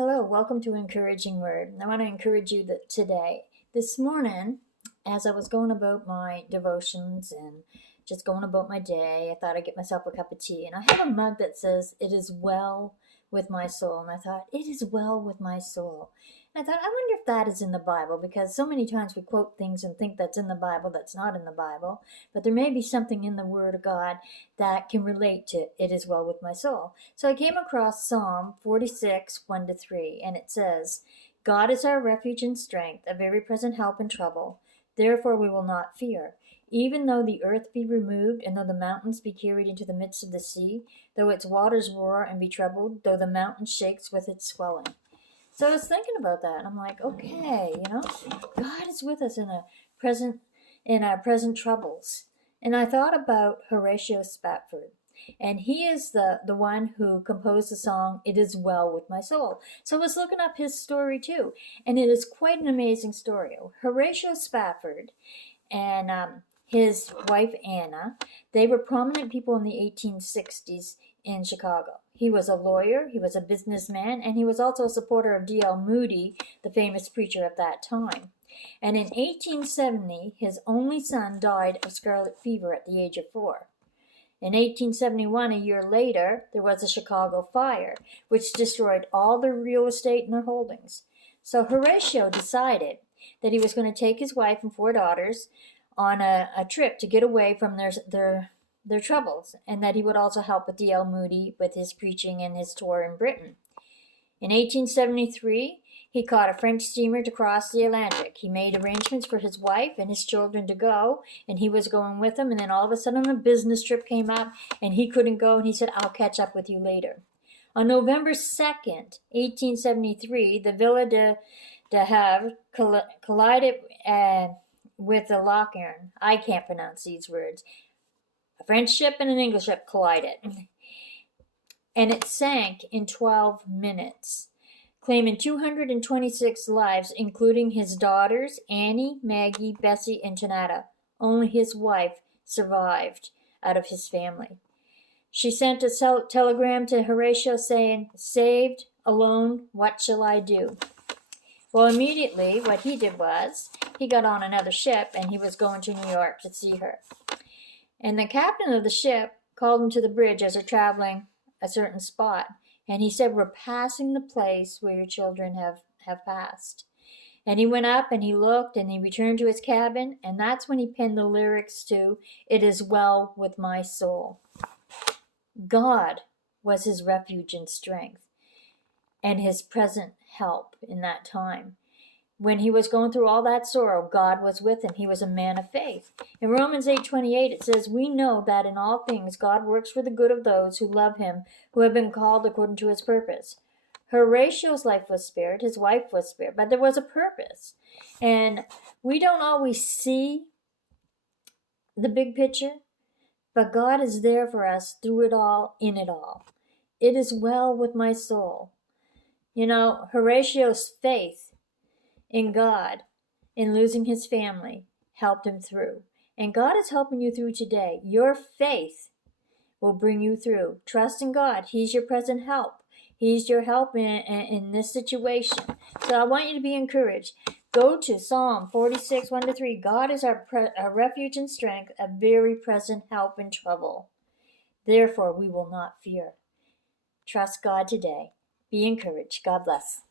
Hello, welcome to Encouraging Word. I want to encourage you today. This morning, as I was going about my devotions and just going about my day, I thought I'd get myself a cup of tea. And I have a mug that says, "It is well with my soul." And I thought, it is well with my soul. And I thought, I wonder if that is in the Bible, because so many times we quote things and think that's in the Bible that's not in the Bible. But there may be something in the Word of God that can relate to "it is well with my soul." So I came across Psalm 46, 1-3, and it says, "God is our refuge and strength, a very present help in trouble. Therefore we will not fear. Even though the earth be removed, and though the mountains be carried into the midst of the sea, though its waters roar and be troubled, though the mountain shakes with its swelling." So I was thinking about that, and I'm like, okay, God is with us in our present troubles. And I thought about Horatio Spafford. And he is the one who composed the song, "It Is Well With My Soul." So I was looking up his story too. And it is quite an amazing story. Horatio Spafford and his wife Anna, they were prominent people in the 1860s in Chicago. He was a lawyer, he was a businessman, and he was also a supporter of D.L. Moody, the famous preacher of that time. And in 1870, his only son died of scarlet fever at the age of 4. In 1871, a year later, there was a Chicago fire, which destroyed all their real estate and their holdings. So Horatio decided that he was going to take his wife and 4 daughters on a trip to get away from their troubles, and that he would also help with D.L. Moody with his preaching and his tour in Britain. In 1873, he caught a French steamer to cross the Atlantic. He made arrangements for his wife and his children to go, and he was going with them, and then all of a sudden a business trip came up, and he couldn't go, and he said, "I'll catch up with you later." On November 2nd, 1873, the Villa de Havre collided with the Lochern. I can't pronounce these words. A French ship and an English ship collided, and it sank in 12 minutes, claiming 226 lives, including his daughters, Annie, Maggie, Bessie, and Janetta. Only his wife survived out of his family. She sent a telegram to Horatio saying, "Saved, alone, what shall I do?" Well, immediately what he did was, he got on another ship, and he was going to New York to see her. And the captain of the ship called him to the bridge as they're traveling a certain spot. And he said, "We're passing the place where your children have passed." And he went up and he looked and he returned to his cabin. And that's when he penned the lyrics to "It Is Well With My Soul." God was his refuge and strength and his present help in that time. When he was going through all that sorrow, God was with him. He was a man of faith. In Romans 8:28, it says, "We know that in all things God works for the good of those who love him, who have been called according to his purpose." Horatio's life was spared, his wife was spared, but there was a purpose. And we don't always see the big picture, but God is there for us through it all, in it all. It is well with my soul. Horatio's faith in God, in losing his family, helped him through. And God is helping you through today. Your faith will bring you through. Trust in God. He's your present help. He's your help in this situation. So I want you to be encouraged. Go to Psalm 46, 1-3. God is our refuge and strength, a very present help in trouble. Therefore we will not fear. Trust God today. Be encouraged. God bless.